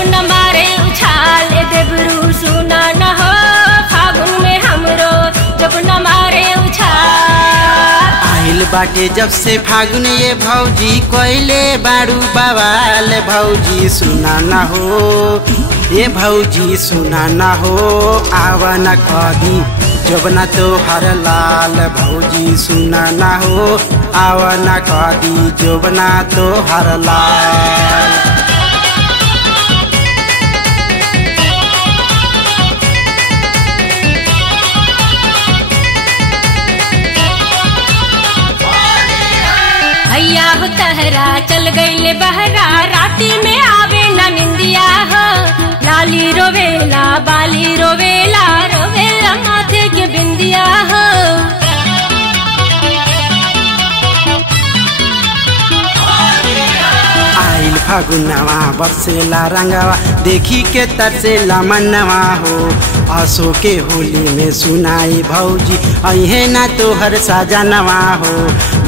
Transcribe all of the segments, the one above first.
जब न मारे उछाल देवरू सुना न हो फागुन में हमरो जब न मारे उछाल। आइल बाटे जब से फागुन ये भौजी कोयले बारू बवाल भौजी सुना न हो ये भौजी सुना न हो आवा न कदी जोबना तो हर लाल भौजी सुना न हो आवा न कदी जोबना तो हर लाल। भैया हो तहरा चल गईले बहरा राती में आवे न निंदिया हो लाली रोवेला बाली रोवेला रोवेला माथे के बिंदिया हो। आइल फागुनवा बरसेला रंगवा देखी के तरसेला मनवा हो आसो के होली में सुनाई भौजी अहे ना तोहर साजनवा हो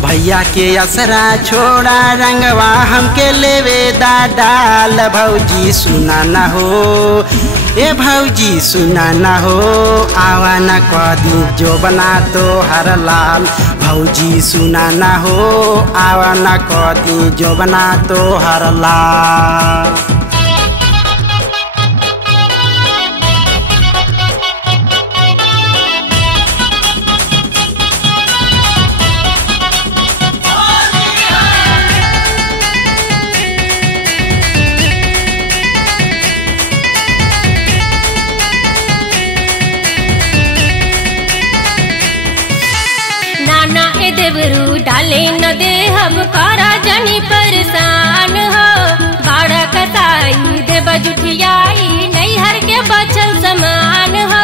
भैया के असरा छोड़ा रंगवा हमके लेवे डाल भौजी सुना न हो ए भौजी सुना न हो आवा न कदी जोबना तो हर लाल भौजी सुना न हो आवा न कदी जोबना तो हर लाल। नाना ए देवरू डाले न दे हम कारा जनी परेशान हो बाड़ा कताई देव जुठियाई नैहर के बचल समान हो।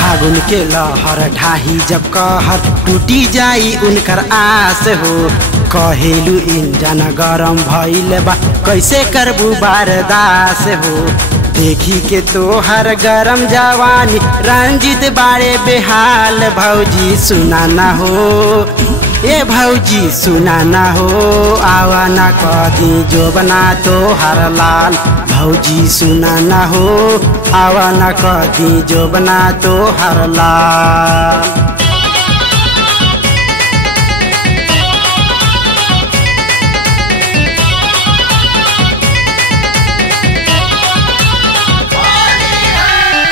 फागुन के लहर ढाही जब कहर टूटी जाई उनकर आस हो कहेलू इंजन गरम भइल बा कैसे करबू बारदास हो देखी के तोहर गरम जवानी रंजित बारे बेहाल भौजी सुना न हो ए भौजी सुना न हो आवा न कदी जोबना तोहर लाल भौजी सुना न हो आवा न कदी जोबना तोहर लाल।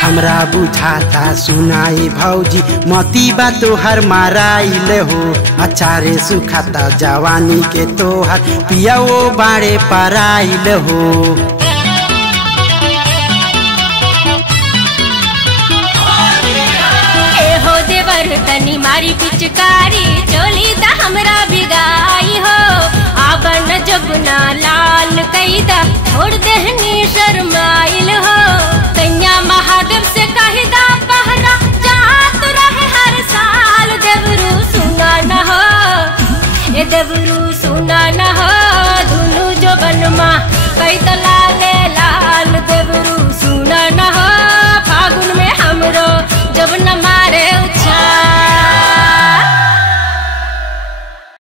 हमरा बुझाता सुनाई भौजी मती बा तोहर माराइल हो अचारे सुखाता जवानी के तोहर पिया वो बाड़े पराइल हो। ए हो देवर तनी मारी पिचकारी चोली दा हमरा बिगाई हो आवन जबना लाल कैदा छोड़ देहनी शर्माइल हो कन्या महादेव से कहिदा पहरा जात रहे हर साल देवरू सुना न हो ए देवरू सुना न हो दुनु जो बनमा कैदला